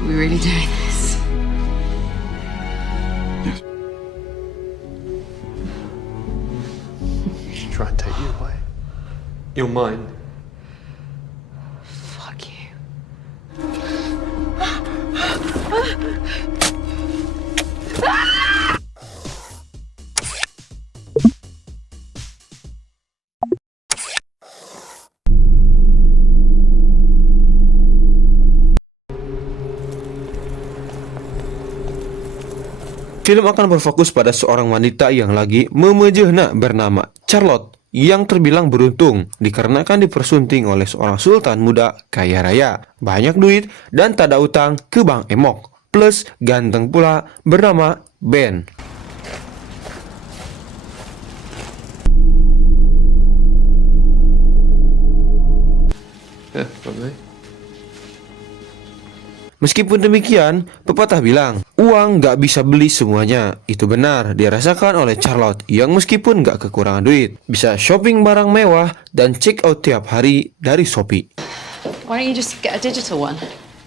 We really doing this? Yes. Try and take you away. You're mine. Fuck you. Film akan berfokus pada seorang wanita yang lagi memejehna bernama Charlotte yang terbilang beruntung dikarenakan dipersunting oleh seorang sultan muda kaya raya, banyak duit dan tak ada utang ke Bank Emok, plus ganteng pula bernama Ben. Yeah, probably. Meskipun demikian, pepatah bilang, uang gak bisa beli semuanya. Itu benar dirasakan oleh Charlotte yang meskipun gak kekurangan duit, bisa shopping barang mewah dan check out tiap hari dari Shopee. Why don't you just get a digital one?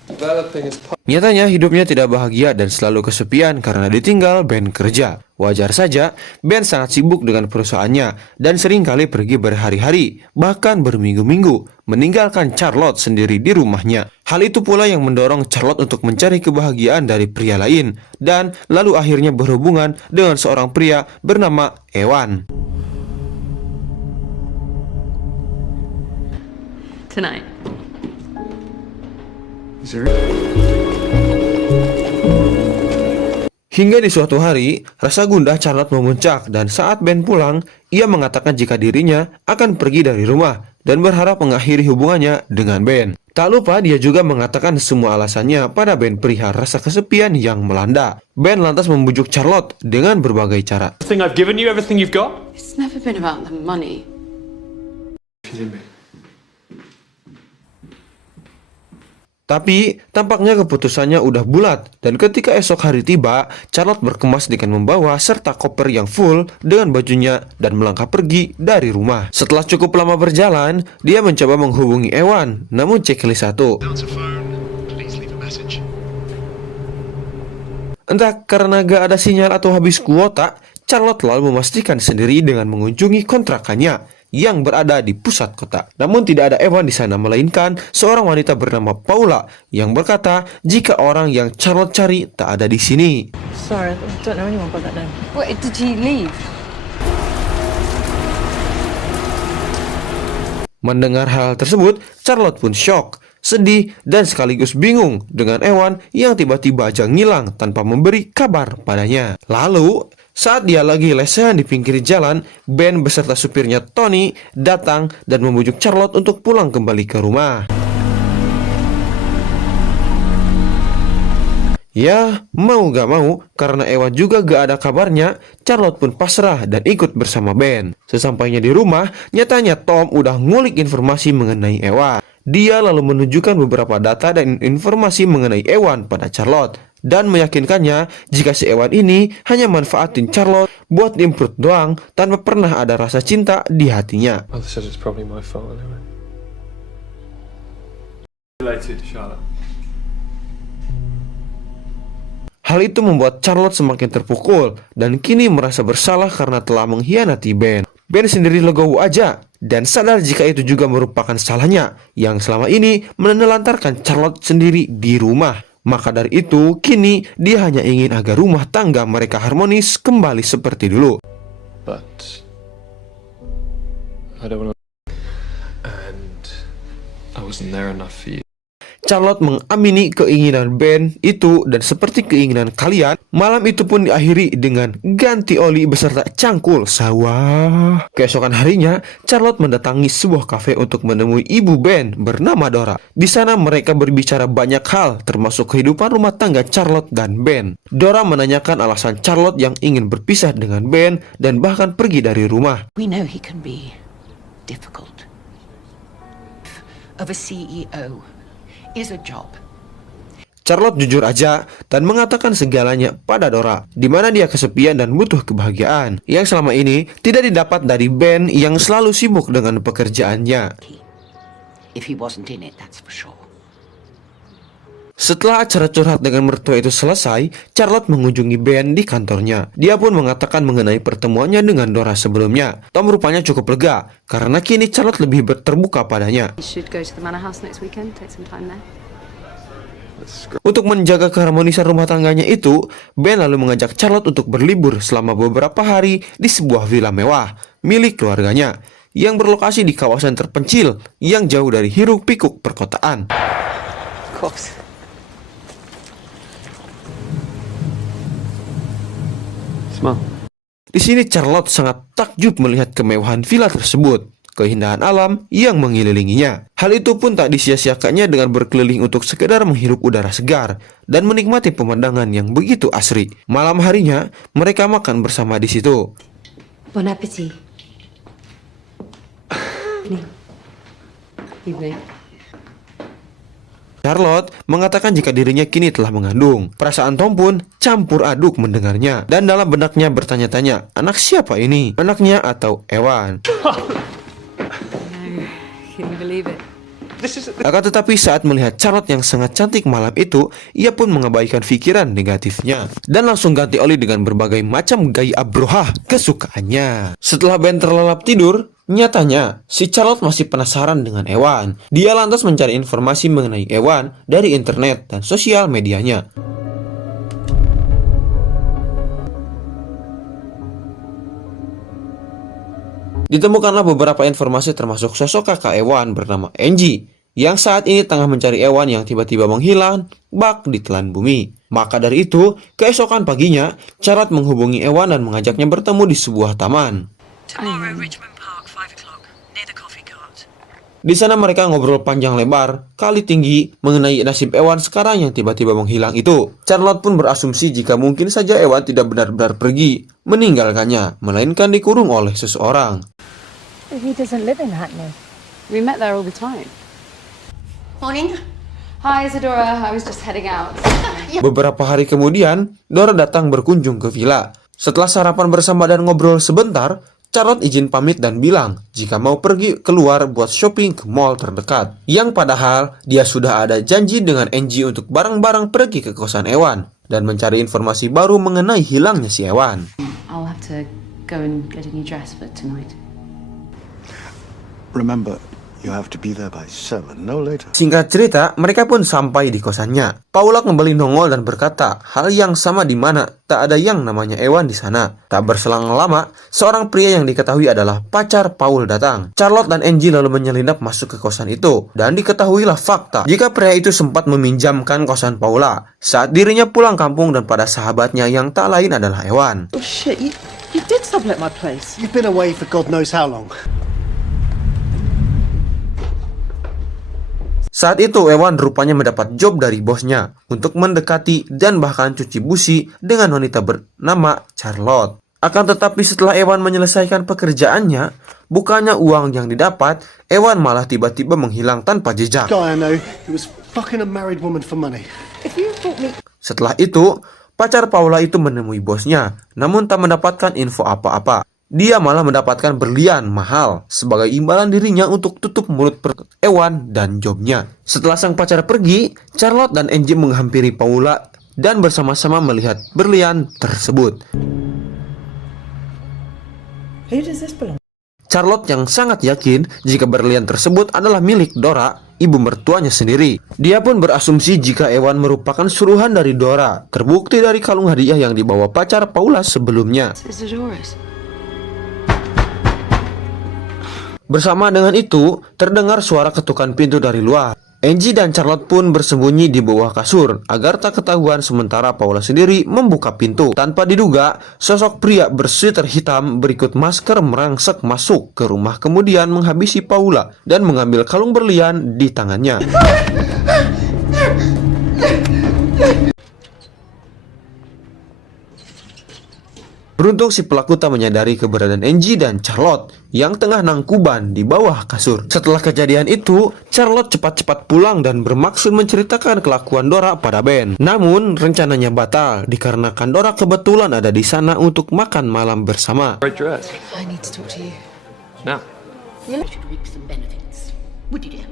Developing is Nyatanya hidupnya tidak bahagia dan selalu kesepian karena ditinggal Ben kerja. Wajar saja, Ben sangat sibuk dengan perusahaannya dan seringkali pergi berhari-hari, bahkan berminggu-minggu, meninggalkan Charlotte sendiri di rumahnya. Hal itu pula yang mendorong Charlotte untuk mencari kebahagiaan dari pria lain, dan lalu akhirnya berhubungan dengan seorang pria bernama Ewan. Tonight. Is there? Hingga di suatu hari, rasa gundah Charlotte memuncak dan saat Ben pulang, ia mengatakan jika dirinya akan pergi dari rumah dan berharap mengakhiri hubungannya dengan Ben. Tak lupa dia juga mengatakan semua alasannya pada Ben perihal rasa kesepian yang melanda. Ben lantas membujuk Charlotte dengan berbagai cara. everything I've given you, everything you've got. It's never been about the money. She's in me. Tapi tampaknya keputusannya udah bulat dan ketika esok hari tiba, Charlotte berkemas dengan membawa serta koper yang full dengan bajunya dan melangkah pergi dari rumah. Setelah cukup lama berjalan, dia mencoba menghubungi Ewan, namun checklist satu. Answer phone. Please leave a message. Entah karena gak ada sinyal atau habis kuota, Charlotte lalu memastikan sendiri dengan mengunjungi kontrakannya yang berada di pusat kota. Namun tidak ada Ewan di sana, melainkan seorang wanita bernama Paula yang berkata jika orang yang Charlotte cari tak ada di sini. Sorry, I don't know anyone by that name. Wait, did you leave? Mendengar hal tersebut, Charlotte pun shock, sedih, dan sekaligus bingung dengan Ewan yang tiba-tiba aja ngilang tanpa memberi kabar padanya. Lalu, saat dia lagi lesehan di pinggir jalan, Ben beserta supirnya Tony datang dan membujuk Charlotte untuk pulang kembali ke rumah. Ya, mau gak mau, karena Ewan juga gak ada kabarnya, Charlotte pun pasrah dan ikut bersama Ben. Sesampainya di rumah, nyatanya Tom udah ngulik informasi mengenai Ewan. Dia lalu menunjukkan beberapa data dan informasi mengenai Ewan pada Charlotte dan meyakinkannya jika si Ewan ini hanya manfaatin Charlotte buat improve doang tanpa pernah ada rasa cinta di hatinya. Mother says it's probably my fault anyway. Related, Charlotte. Hal itu membuat Charlotte semakin terpukul dan kini merasa bersalah karena telah mengkhianati Ben. Ben sendiri legowo aja dan sadar jika itu juga merupakan salahnya yang selama ini menelantarkan Charlotte sendiri di rumah. Maka dari itu, kini dia hanya ingin agar rumah tangga mereka harmonis kembali seperti dulu. But I don't want to. And I wasn't there enough for you. Charlotte mengamini keinginan Ben itu dan seperti keinginan kalian, malam itu pun diakhiri dengan ganti oli beserta cangkul sawah. Keesokan harinya, Charlotte mendatangi sebuah kafe untuk menemui ibu Ben bernama Dora. Di sana mereka berbicara banyak hal termasuk kehidupan rumah tangga Charlotte dan Ben. Dora menanyakan alasan Charlotte yang ingin berpisah dengan Ben dan bahkan pergi dari rumah. We know he can be difficult. Of a CEO is a job. Charlotte jujur aja dan mengatakan segalanya pada Dora, di mana dia kesepian dan butuh kebahagiaan yang selama ini tidak didapat dari Ben yang selalu sibuk dengan pekerjaannya. If he wasn't in it, that's for sure. Setelah acara curhat dengan mertua itu selesai, Charlotte mengunjungi Ben di kantornya. Dia pun mengatakan mengenai pertemuannya dengan Dora sebelumnya. Tom rupanya cukup lega, karena kini Charlotte lebih terbuka padanya. You should go to the manor house next weekend, take some time there. Untuk menjaga keharmonisan rumah tangganya itu, Ben lalu mengajak Charlotte untuk berlibur selama beberapa hari di sebuah villa mewah milik keluarganya yang berlokasi di kawasan terpencil yang jauh dari hiruk-pikuk perkotaan. Of course. Smell. Di sini Charlotte sangat takjub melihat kemewahan villa tersebut, keindahan alam yang mengelilinginya. Hal itu pun tak disia-siakannya dengan berkeliling untuk sekedar menghirup udara segar dan menikmati pemandangan yang begitu asri. Malam harinya, mereka makan bersama di situ. Bon appetit. Evening. Charlotte mengatakan jika dirinya kini telah mengandung. Perasaan Tom pun campur aduk mendengarnya. Dan dalam benaknya bertanya-tanya, anak siapa ini? Anaknya atau Ewan? Can you believe it? Akan tetapi saat melihat Charlotte yang sangat cantik malam itu, ia pun mengabaikan pikiran negatifnya dan langsung ganti oli dengan berbagai macam gaya abrohah kesukaannya. Setelah Ben terlelap tidur, nyatanya si Charlotte masih penasaran dengan Ewan. Dia lantas mencari informasi mengenai Ewan dari internet dan sosial medianya. Ditemukanlah beberapa informasi termasuk sosok kakak Ewan bernama Angie yang saat ini tengah mencari Ewan yang tiba-tiba menghilang bak di telan bumi. Maka dari itu, keesokan paginya, Charlotte menghubungi Ewan dan mengajaknya bertemu di sebuah taman. Tomorrow, Richmond Park, 5 o'clock, near the coffee cart. Di sana mereka ngobrol panjang lebar, kali tinggi mengenai nasib Ewan sekarang yang tiba-tiba menghilang itu. Charlotte pun berasumsi jika mungkin saja Ewan tidak benar-benar pergi, meninggalkannya, melainkan dikurung oleh seseorang. He doesn't live in Hackney. We met there all the time. Morning. Hi, Isadora. I was just heading out. Beberapa hari kemudian, Dora datang berkunjung ke villa. Setelah sarapan bersama dan ngobrol sebentar, Charlotte izin pamit dan bilang jika mau pergi keluar buat shopping ke mall terdekat. Yang padahal dia sudah ada janji dengan Angie untuk bareng-bareng pergi ke kosan Ewan dan mencari informasi baru mengenai hilangnya si Ewan. I'll have to go and get a new dress for tonight. Remember, you have to be there by 7, no later. Singkat cerita, mereka pun sampai di kosannya. Paula kembali nongol dan berkata hal yang sama di mana tak ada yang namanya Ewan di sana. Tak berselang lama, seorang pria yang diketahui adalah pacar Paul datang. Charlotte dan Angie lalu menyelinap masuk ke kosan itu dan diketahuilah fakta jika pria itu sempat meminjamkan kosan Paula saat dirinya pulang kampung dan pada sahabatnya yang tak lain adalah Ewan. Oh shit, you did sublet my place. You've been away for God knows how long. Saat itu Ewan rupanya mendapat job dari bosnya untuk mendekati dan bahkan cuci busi dengan wanita bernama Charlotte. Akan tetapi setelah Ewan menyelesaikan pekerjaannya, bukannya uang yang didapat, Ewan malah tiba-tiba menghilang tanpa jejak. Guy I know who was fucking a married woman for money. If you thought me... Setelah itu, pacar Paula itu menemui bosnya, namun tak mendapatkan info apa-apa. Dia malah mendapatkan berlian mahal sebagai imbalan dirinya untuk tutup mulut Ewan dan jobnya. Setelah sang pacar pergi, Charlotte dan Angie menghampiri Paula dan bersama-sama melihat berlian tersebut. Who does this belong? Charlotte yang sangat yakin jika berlian tersebut adalah milik Dora, ibu mertuanya sendiri. Dia pun berasumsi jika Ewan merupakan suruhan dari Dora, terbukti dari kalung hadiah yang dibawa pacar Paula sebelumnya. Isadora's. Bersama dengan itu, terdengar suara ketukan pintu dari luar. Angie dan Charlotte pun bersembunyi di bawah kasur agar tak ketahuan sementara Paula sendiri membuka pintu. Tanpa diduga, sosok pria bersweater hitam berikut masker merangsek masuk ke rumah kemudian menghabisi Paula dan mengambil kalung berlian di tangannya. Beruntung si pelaku tak menyadari keberadaan Angie dan Charlotte yang tengah nangkuban di bawah kasur. Setelah kejadian itu, Charlotte cepat-cepat pulang dan bermaksud menceritakan kelakuan Dora pada Ben. Namun, rencananya batal dikarenakan Dora kebetulan ada di sana untuk makan malam bersama. Right dress. I need to talk to you. Now. You should reap some benefits. Would you, dear?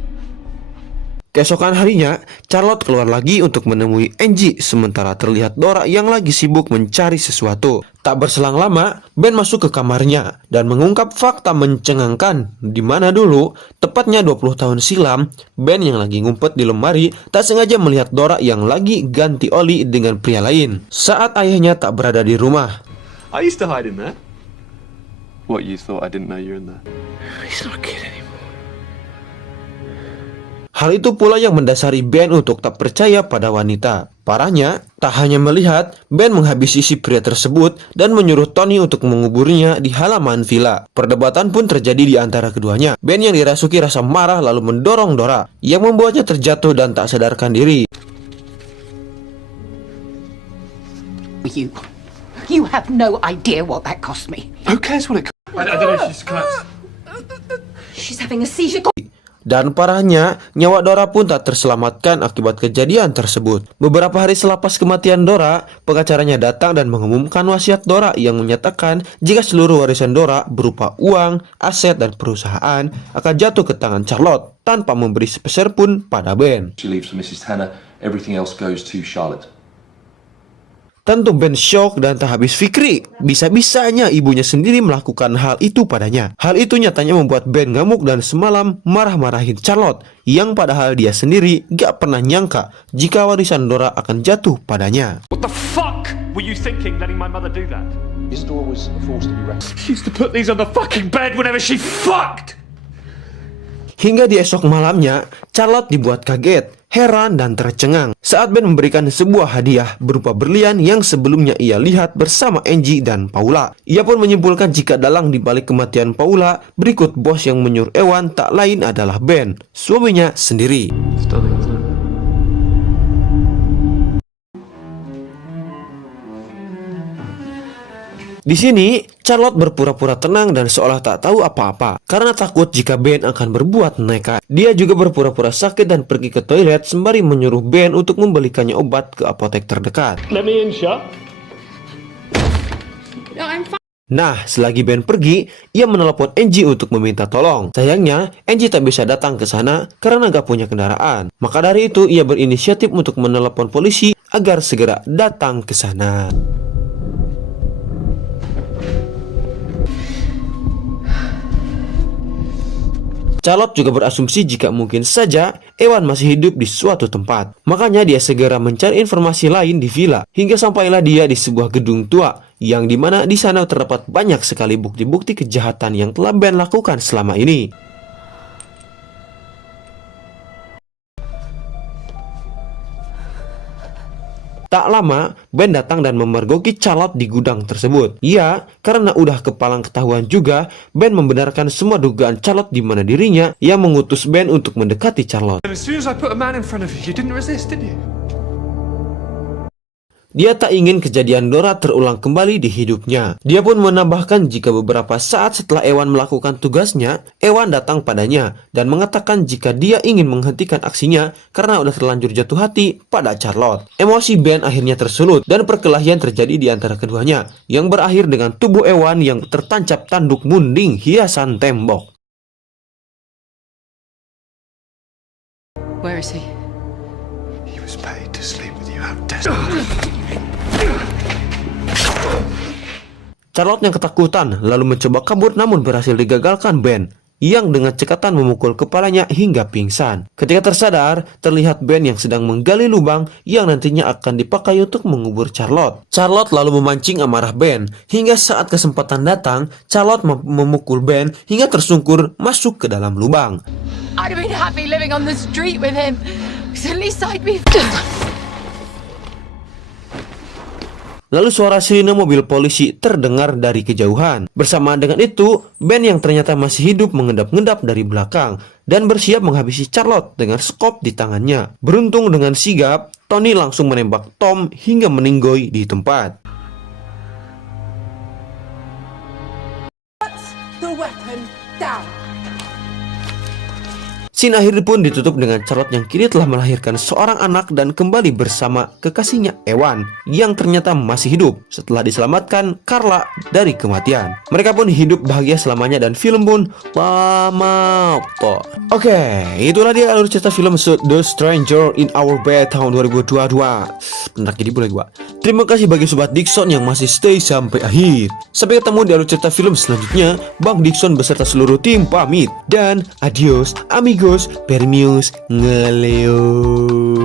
Keesokan harinya, Charlotte keluar lagi untuk menemui Angie, sementara terlihat Dora yang lagi sibuk mencari sesuatu. Tak berselang lama, Ben masuk ke kamarnya dan mengungkap fakta mencengangkan di mana dulu, tepatnya 20 tahun silam, Ben yang lagi ngumpet di lemari tak sengaja melihat Dora yang lagi ganti oli dengan pria lain saat ayahnya tak berada di rumah. I used to hide in there. What, you thought I didn't know you're in there? He's not a kid anymore. Hal itu pula yang mendasari Ben untuk tak percaya pada wanita. Parahnya, tak hanya melihat, Ben menghabisi si pria tersebut dan menyuruh Tony untuk menguburnya di halaman villa. Perdebatan pun terjadi di antara keduanya. Ben yang dirasuki rasa marah lalu mendorong Dora, yang membuatnya terjatuh dan tak sadarkan diri. You have no idea what that cost me. Who cares what it costs? I don't know if she's collapsed. She's having a seizure. Dan parahnya, nyawa Dora pun tak terselamatkan akibat kejadian tersebut. Beberapa hari selepas kematian Dora, pengacaranya datang dan mengumumkan wasiat Dora yang menyatakan jika seluruh warisan Dora berupa uang, aset, dan perusahaan akan jatuh ke tangan Charlotte tanpa memberi sepeser pun pada Ben. She leaves for Mrs. Tanner, everything else goes to Charlotte. Tentu Ben syok dan tak habis fikri. Bisa-bisanya ibunya sendiri melakukan hal itu padanya. Hal itu nyatanya membuat Ben ngamuk dan semalam marah-marahin Charlotte, yang padahal dia sendiri gak pernah nyangka jika warisan Dora akan jatuh padanya. What the fuck were you thinking letting my mother do that? Isadora was forced to be rescued. She used to put these on the fucking bed whenever she fucked! Hingga di esok malamnya, Charlotte dibuat kaget, heran, dan tercengang saat Ben memberikan sebuah hadiah berupa berlian yang sebelumnya ia lihat bersama Angie dan Paula. Ia pun menyimpulkan jika dalang di balik kematian Paula berikut bos yang menyuruh Ewan tak lain adalah Ben, suaminya sendiri. Stunning, isn't it? Di sini, Charlotte berpura-pura tenang dan seolah tak tahu apa-apa karena takut jika Ben akan berbuat nekat. Dia juga berpura-pura sakit dan pergi ke toilet sembari menyuruh Ben untuk membelikannya obat ke apotek terdekat. Let me in, Shut. Nah, selagi Ben pergi, ia menelepon Angie untuk meminta tolong. Sayangnya, Angie tak bisa datang ke sana karena gak punya kendaraan. Maka dari itu, ia berinisiatif untuk menelepon polisi agar segera datang ke sana. Charlotte juga berasumsi jika mungkin saja Ewan masih hidup di suatu tempat. Makanya dia segera mencari informasi lain di villa, hingga sampailah dia di sebuah gedung tua, yang dimana di sana terdapat banyak sekali bukti-bukti kejahatan yang telah Ben lakukan selama ini. Tak lama, Ben datang dan memergoki Charlotte di gudang tersebut. Ya, karena udah kepalang ketahuan juga, Ben membenarkan semua dugaan Charlotte di mana dirinya yang mengutus Ben untuk mendekati Charlotte. And as soon as I put a man in front of you, you didn't resist, did you? Dia tak ingin kejadian Dora terulang kembali di hidupnya. Dia pun menambahkan jika beberapa saat setelah Ewan melakukan tugasnya, Ewan datang padanya dan mengatakan jika dia ingin menghentikan aksinya karena udah terlanjur jatuh hati pada Charlotte. Emosi Ben akhirnya tersulut dan perkelahian terjadi di antara keduanya, yang berakhir dengan tubuh Ewan yang tertancap tanduk munding hiasan tembok. Where is he? He was paid to sleep with you. How desperate. Charlotte yang ketakutan lalu mencoba kabur namun berhasil digagalkan Ben, yang dengan cekatan memukul kepalanya hingga pingsan. Ketika tersadar, terlihat Ben yang sedang menggali lubang yang nantinya akan dipakai untuk mengubur Charlotte. Charlotte lalu memancing amarah Ben, hingga saat kesempatan datang, Charlotte memukul Ben hingga tersungkur masuk ke dalam lubang. I'd have been happy living on the street with him. 'Cause at least I'd be... Lalu suara sirine mobil polisi terdengar dari kejauhan. Bersamaan dengan itu, Ben yang ternyata masih hidup mengendap-endap dari belakang dan bersiap menghabisi Charlotte dengan skop di tangannya. Beruntung dengan sigap, Tony langsung menembak Tom hingga meninggoy di tempat. The weapon down. Scene akhir pun ditutup dengan Charlotte yang kini telah melahirkan seorang anak dan kembali bersama kekasihnya Ewan yang ternyata masih hidup setelah diselamatkan Carla dari kematian. Mereka pun hidup bahagia selamanya dan film pun tamat. Oke, itulah dia alur cerita film The Stranger in Our Bed tahun 2022. Bentar jadi boleh gua. Terima kasih bagi Sobat Dickson yang masih stay sampai akhir. Sampai ketemu di alur cerita film selanjutnya. Bang Dickson beserta seluruh tim pamit. Dan adios amigos, permios, ngeleo.